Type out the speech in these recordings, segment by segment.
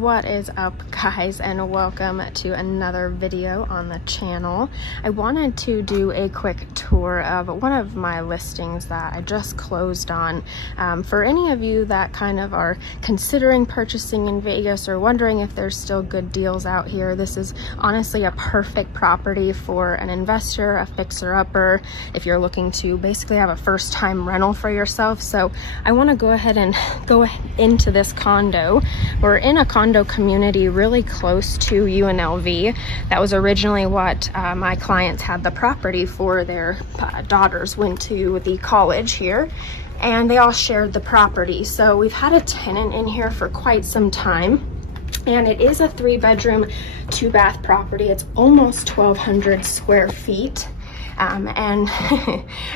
What is up, guys, and welcome to another video on the channel. I wanted to do a quick tour of one of my listings that I just closed on. For any of you that kind of are considering purchasing in Vegas or wondering if there's still good deals out here, this is honestly a perfect property for an investor, a fixer-upper, if you're looking to basically have a first-time rental for yourself. So I want to go ahead and go into this condo. We're in a condo community really close to UNLV. That was originally what my clients had the property for. Their daughters went to the college here and they all shared the property. So we've had a tenant in here for quite some time. And it is a 3-bedroom, 2-bath property. It's almost 1,200 square feet. And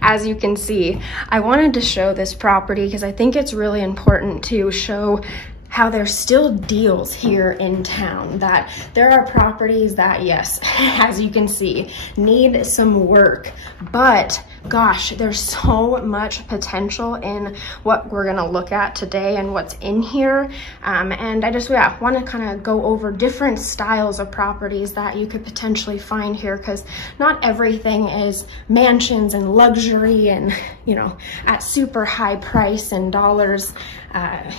as you can see, I wanted to show this property because I think it's really important to show how there's still deals here in town, that there are properties that, yes, as you can see, need some work, but gosh, there's so much potential in what we're gonna look at today and what's in here. And I just want to kind of go over different styles of properties that you could potentially find here, because not everything is mansions and luxury and, you know, at super high price and dollars.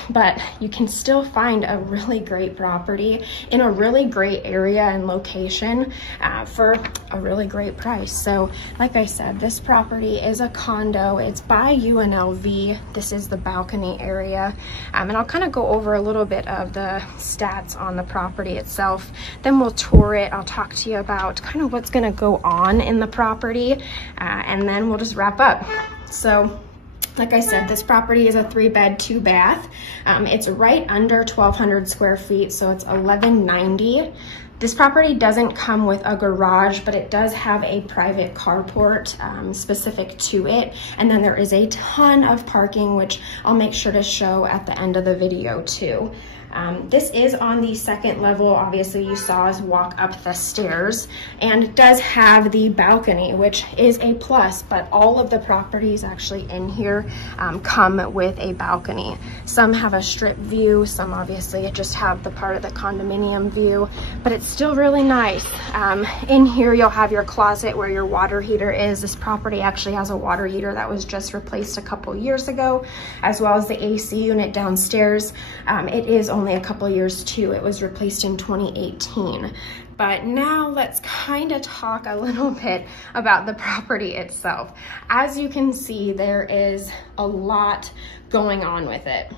But you can still find a really great property in a really great area and location for a really great price. So like I said, this property is a condo. It's by UNLV. This is the balcony area. And I'll kind of go over a little bit of the stats on the property itself. Then we'll tour it. I'll talk to you about kind of what's going to go on in the property. And then we'll just wrap up. So like I said, this property is a 3-bed, 2-bath. It's right under 1,200 square feet, so it's 1,190. This property doesn't come with a garage, but it does have a private carport specific to it. And then there is a ton of parking, which I'll make sure to show at the end of the video too. This is on the 2nd level. Obviously you saw us walk up the stairs, and it does have the balcony, which is a plus, but all of the properties actually in here come with a balcony. Some have a strip view, some obviously just have the part of the condominium view, but it's still really nice. In here you'll have your closet where your water heater is. This property actually has a water heater that was just replaced a couple years ago, as well as the AC unit downstairs. It is only a couple years too. It was replaced in 2018. But now let's kind of talk a little bit about the property itself. As you can see, there is a lot going on with it.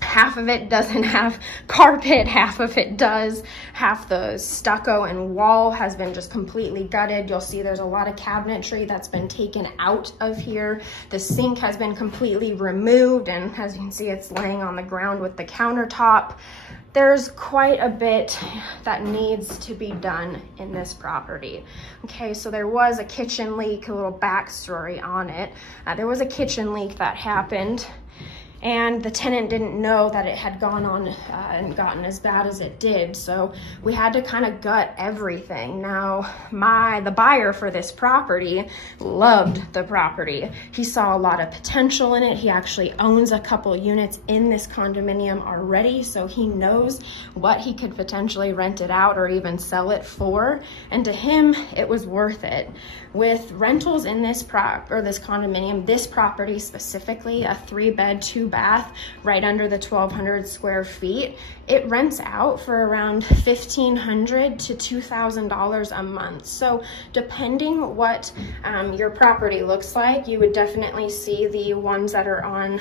Half of it doesn't have carpet, half of it does. Half the stucco and wall has been just completely gutted. You'll see there's a lot of cabinetry that's been taken out of here. The sink has been completely removed, and as you can see, it's laying on the ground with the countertop. There's quite a bit that needs to be done in this property. Okay, so there was a kitchen leak, a little backstory on it. There was a kitchen leak that happened, and the tenant didn't know that it had gone on and gotten as bad as it did. So we had to kind of gut everything. Now, the buyer for this property loved the property. He saw a lot of potential in it. He actually owns a couple units in this condominium already, so he knows what he could potentially rent it out or even sell it for. And to him, it was worth it. With rentals in this condominium, this property specifically, a 3-bed, 2-bath, right under the 1,200 square feet, it rents out for around $1,500 to $2,000 a month. So depending what your property looks like, you would definitely see the ones that are on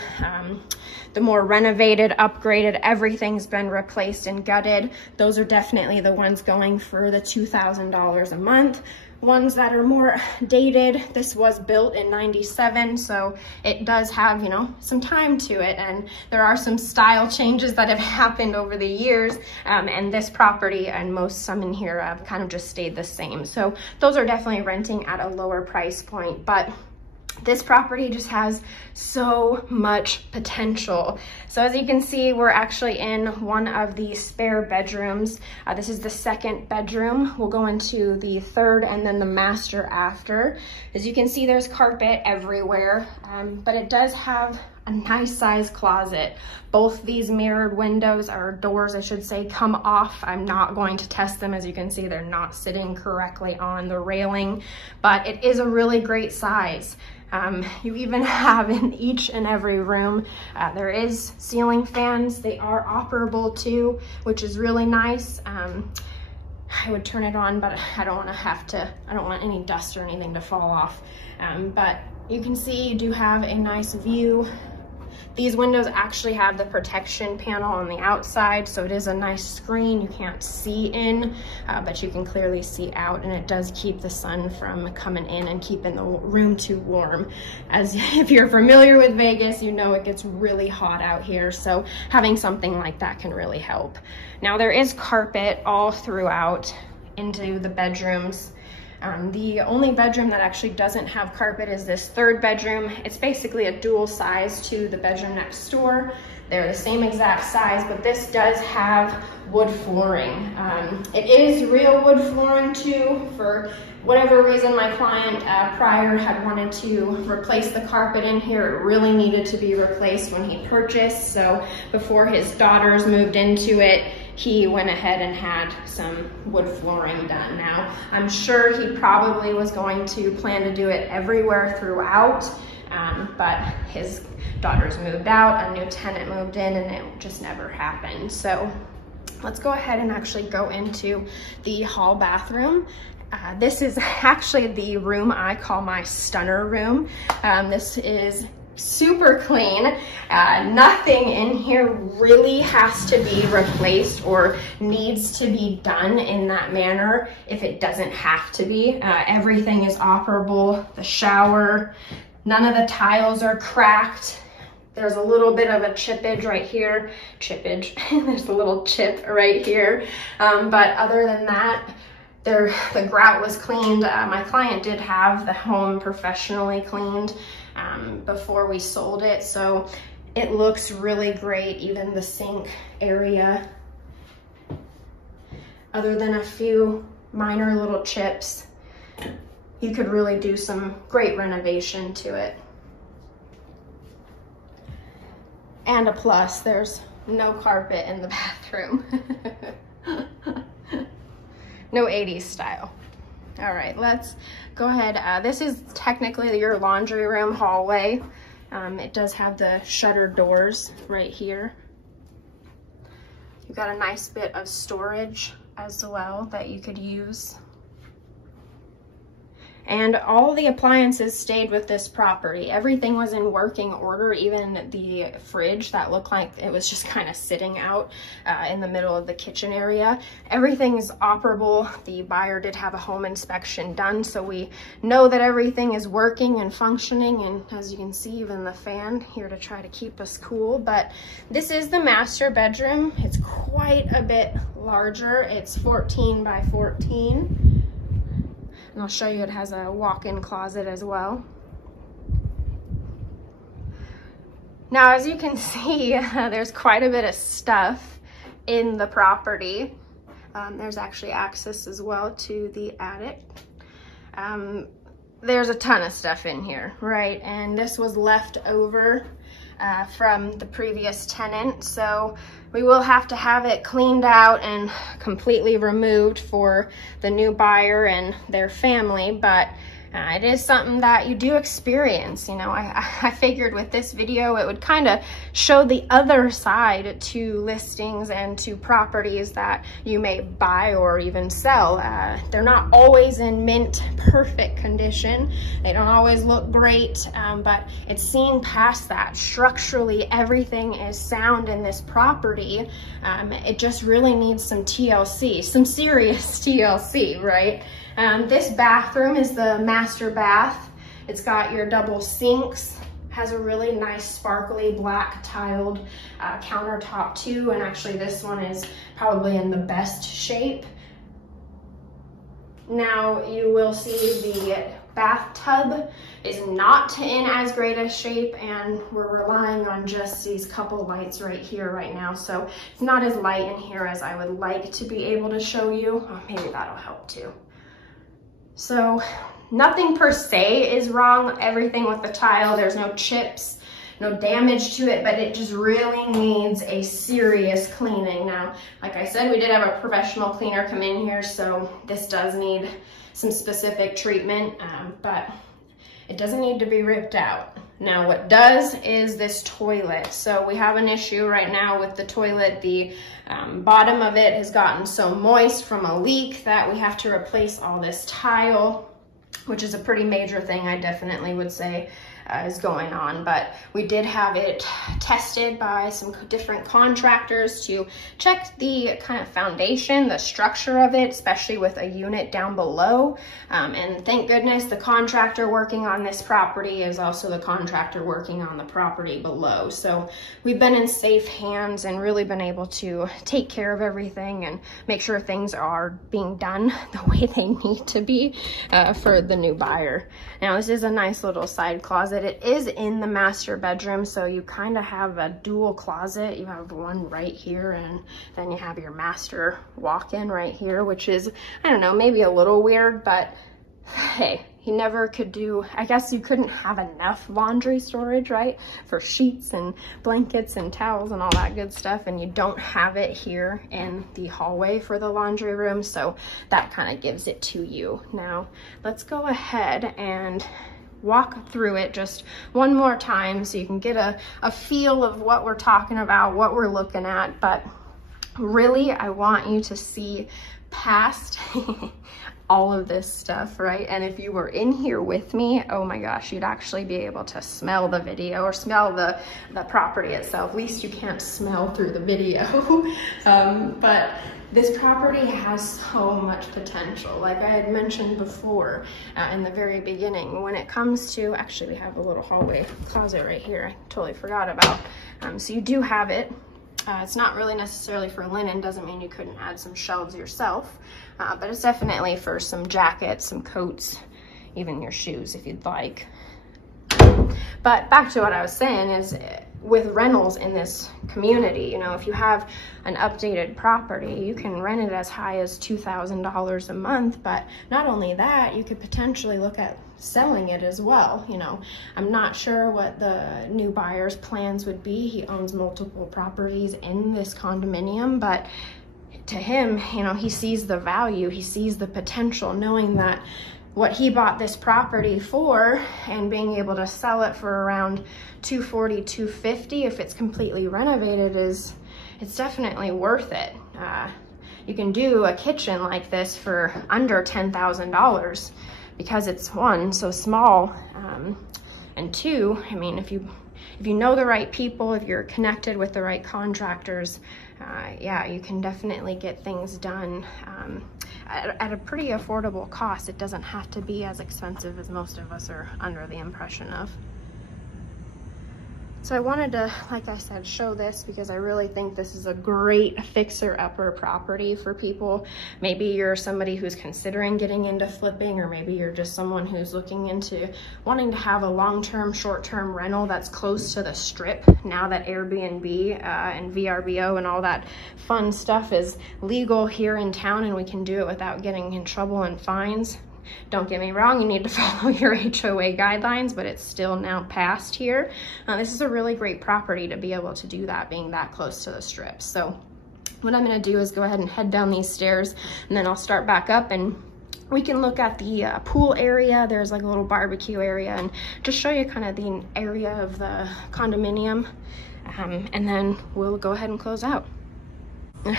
the more renovated, upgraded, everything's been replaced and gutted. Those are definitely the ones going for the $2,000 a month. Ones that are more dated, this was built in '97, so it does have, you know, some time to it, and there are some style changes that have happened over the years, and this property and some in here have kind of just stayed the same. So those are definitely renting at a lower price point, but this property just has so much potential. So as you can see, we're actually in one of the spare bedrooms. This is the 2nd bedroom. We'll go into the 3rd and then the master after. As you can see, there's carpet everywhere, but it does have a nice size closet. Both these mirrored windows, or doors I should say, come off. I'm not going to test them. As you can see, they're not sitting correctly on the railing, but it is a really great size. You even have in each and every room, there is ceiling fans. They are operable too, which is really nice. I would turn it on, but I don't want any dust or anything to fall off. But you can see you do have a nice view. These windows actually have the protection panel on the outside, so it is a nice screen. You can't see in, but you can clearly see out, and it does keep the sun from coming in and keeping the room too warm. As if you're familiar with Vegas, you know it gets really hot out here, so having something like that can really help. Now there is carpet all throughout into the bedrooms. The only bedroom that actually doesn't have carpet is this third bedroom. It's basically a dual size to the bedroom next door. They're the same exact size, but this does have wood flooring. It is real wood flooring too. For whatever reason, my client prior had wanted to replace the carpet in here. It really needed to be replaced when he purchased. So before his daughters moved into it, he went ahead and had some wood flooring done. Now, I'm sure he probably was going to plan to do it everywhere throughout, but his daughters moved out, a new tenant moved in, and it just never happened. So let's go ahead and actually go into the hall bathroom. This is actually the room I call my stunner room. This is super clean. Nothing in here really has to be replaced or needs to be done in that manner if it doesn't have to be. Everything is operable. The shower, none of the tiles are cracked. There's a little bit of a chippage right here. There's a little chip right here. But other than that, the grout was cleaned. My client did have the home professionally cleaned before we sold it, so it looks really great. Even the sink area, other than a few minor little chips, you could really do some great renovation to it. And a plus, there's no carpet in the bathroom. No 80s style. All right, let's go ahead. This is technically your laundry room hallway. It does have the shutter doors right here. You've got a nice bit of storage as well that you could use. And all the appliances stayed with this property. Everything was in working order, even the fridge that looked like it was just kind of sitting out in the middle of the kitchen area. Everything is operable. The buyer did have a home inspection done, so we know that everything is working and functioning. And as you can see, even the fan here to try to keep us cool. But this is the master bedroom. It's quite a bit larger. It's 14 by 14. And I'll show you it has a walk-in closet as well. Now, as you can see, there's quite a bit of stuff in the property. There's actually access as well to the attic. There's a ton of stuff in here, right? And this was left over from the previous tenant, so we will have to have it cleaned out and completely removed for the new buyer and their family, but it is something that you do experience. You know, I figured with this video it would kind of show the other side to listings and to properties that you may buy or even sell. They're not always in mint perfect condition. They don't always look great, but it's seeing past that. Structurally, everything is sound in this property. It just really needs some TLC, some serious TLC, right? This bathroom is the master bath. It's got your double sinks, has a really nice sparkly black tiled countertop too, and actually this one is probably in the best shape. Now you will see the bathtub is not in as great a shape, and we're relying on just these couple lights right here right now, so it's not as light in here as I would like to be able to show you. Oh, maybe that'll help too. So nothing per se is wrong. Everything with the tile, there's no chips, no damage to it, but it just really needs a serious cleaning. Now, like I said, we did have a professional cleaner come in here, so this does need some specific treatment, but it doesn't need to be ripped out. Now, what does is this toilet. So we have an issue right now with the toilet. The bottom of it has gotten so moist from a leak that we have to replace all this tile, which is a pretty major thing, I definitely would say, is going on. But we did have it tested by some different contractors to check the kind of foundation, the structure of it, especially with a unit down below. And thank goodness the contractor working on this property is also the contractor working on the property below. So we've been in safe hands and really been able to take care of everything and make sure things are being done the way they need to be for the new buyer. Now, this is a nice little side closet. It is in the master bedroom, so you kind of have a dual closet. You have one right here, and then you have your master walk-in right here, which is, I don't know, maybe a little weird, but hey, he never could do, I guess you couldn't have enough laundry storage, right? For sheets and blankets and towels and all that good stuff, and you don't have it here in the hallway for the laundry room, so that kind of gives it to you. Now, let's go ahead and walk through it just one more time so you can get a feel of what we're talking about, what we're looking at. But really, I want you to see past all of this stuff, right? And if you were in here with me, oh my gosh, you'd actually be able to smell the video or smell the property itself. At least you can't smell through the video. But this property has so much potential. Like I had mentioned before in the very beginning, when it comes to, actually we have a little hallway closet right here, I totally forgot about. So you do have it. It's not really necessarily for linen, doesn't mean you couldn't add some shelves yourself, but it's definitely for some jackets, some coats, even your shoes if you'd like. But back to what I was saying is, with rentals in this community, you know, if you have an updated property, you can rent it as high as $2,000 a month. But not only that, you could potentially look at selling it as well. You know, I'm not sure what the new buyer's plans would be. He owns multiple properties in this condominium, but to him, you know, he sees the value, he sees the potential, knowing that what he bought this property for and being able to sell it for around $240,000, $250,000 if it's completely renovated, it's definitely worth it. You can do a kitchen like this for under $10,000 because it's, one, so small, and two, I mean, if you know the right people, if you're connected with the right contractors, yeah, you can definitely get things done at a pretty affordable cost. It doesn't have to be as expensive as most of us are under the impression of. So I wanted to, like I said, show this because I really think this is a great fixer-upper property for people. Maybe you're somebody who's considering getting into flipping, or maybe you're just someone who's looking into wanting to have a long-term, short-term rental that's close to the Strip now that Airbnb and VRBO and all that fun stuff is legal here in town and we can do it without getting in trouble and fines. Don't get me wrong, you need to follow your HOA guidelines, but it's still now passed here. This is a really great property to be able to do that, being that close to the Strip. So what I'm gonna do is go ahead and head down these stairs, and then I'll start back up and we can look at the pool area. There's like a little barbecue area, and just show you kind of the area of the condominium, and then we'll go ahead and close out.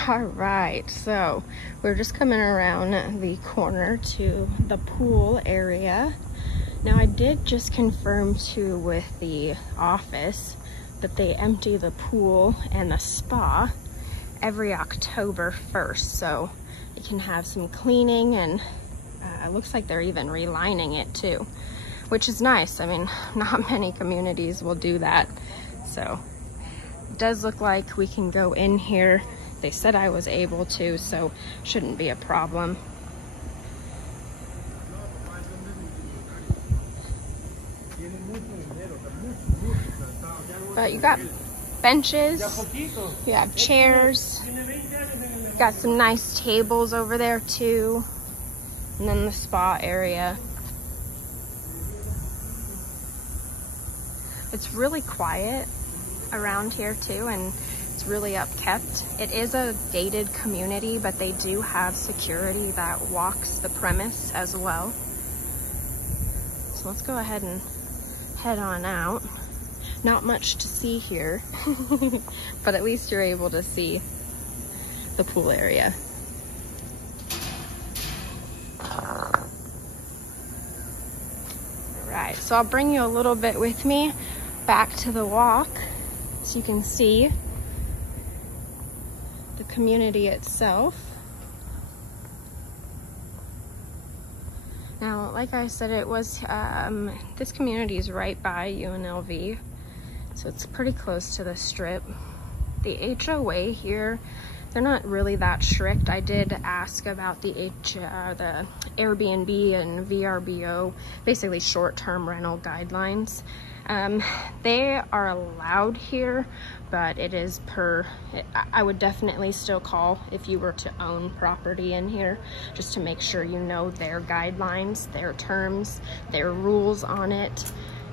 All right, so we're just coming around the corner to the pool area. Now, I did just confirm too with the office that they empty the pool and the spa every October 1st, so you can have some cleaning, and it looks like they're even relining it too, which is nice. I mean, not many communities will do that, so it does look like we can go in here. They said I was able to, so shouldn't be a problem. But you got benches, you have chairs, got some nice tables over there too, and then the spa area. It's really quiet around here too, and it's really upkept. It is a gated community, but they do have security that walks the premise as well. So let's go ahead and head on out. Not much to see here, but at least you're able to see the pool area. Alright, so I'll bring you a little bit with me back to the walk so you can see the community itself. Now, like I said, it was, this community is right by UNLV, so it's pretty close to the Strip. The HOA here, they're not really that strict. I did ask about the Airbnb and 𝗣𝗍𝗶𝗍𝗶𝗆, basically short-term rental guidelines. They are allowed here, but it is I would definitely still call if you were to own property in here, just to make sure you know their guidelines, their terms, their rules on it,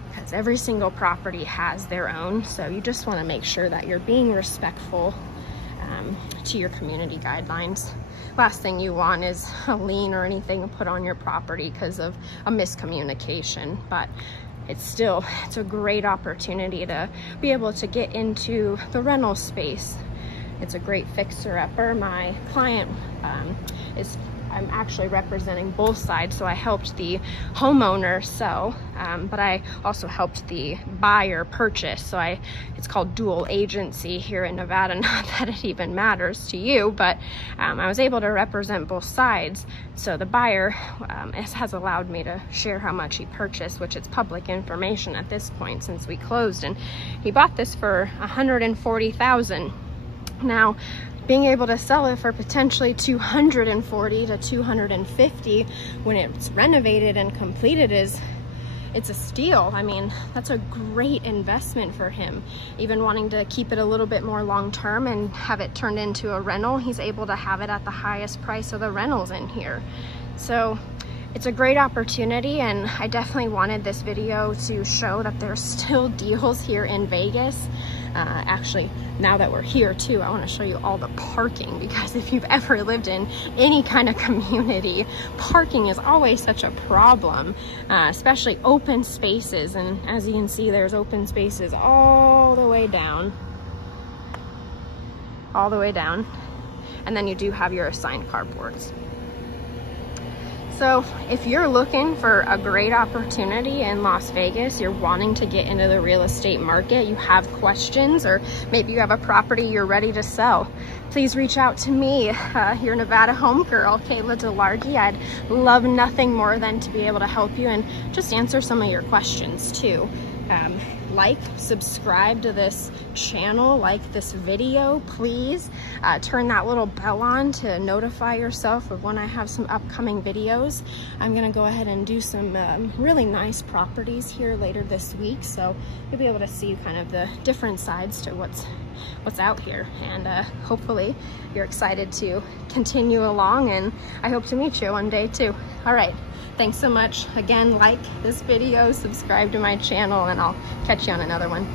because every single property has their own. So you just want to make sure that you're being respectful to your community guidelines. Last thing you want is a lien or anything put on your property because of a miscommunication, but it's a great opportunity to be able to get into the rental space. It's a great fixer-upper. My client I'm actually representing both sides, so I helped the homeowner sell, but I also helped the buyer purchase. So it's called dual agency here in Nevada. Not that it even matters to you, but I was able to represent both sides. So the buyer has allowed me to share how much he purchased, which is public information at this point since we closed, and he bought this for $140,000. Now, being able to sell it for potentially $240,000 to $250,000 when it's renovated and completed it's a steal. I mean, that's a great investment for him. Even wanting to keep it a little bit more long-term and have it turned into a rental, he's able to have it at the highest price of the rentals in here. So it's a great opportunity, and I definitely wanted this video to show that there's still deals here in Vegas. Actually, now that we're here too, I want to show you all the parking, because if you've ever lived in any kind of community, parking is always such a problem, especially open spaces. And as you can see, there's open spaces all the way down. And then you do have your assigned carports. So if you're looking for a great opportunity in Las Vegas, you're wanting to get into the real estate market, you have questions, or maybe you have a property you're ready to sell, please reach out to me, your Nevada homegirl, Kayla Delargy. I'd love nothing more than to be able to help you and just answer some of your questions too. Like, subscribe to this channel, like this video, please. Turn that little bell on to notify yourself of when I have some upcoming videos. I'm gonna go ahead and do some really nice properties here later this week, so you'll be able to see kind of the different sides to what's out here, and hopefully you're excited to continue along, and I hope to meet you one day too. All right, thanks so much. Again, like this video, subscribe to my channel, and I'll catch you on another one.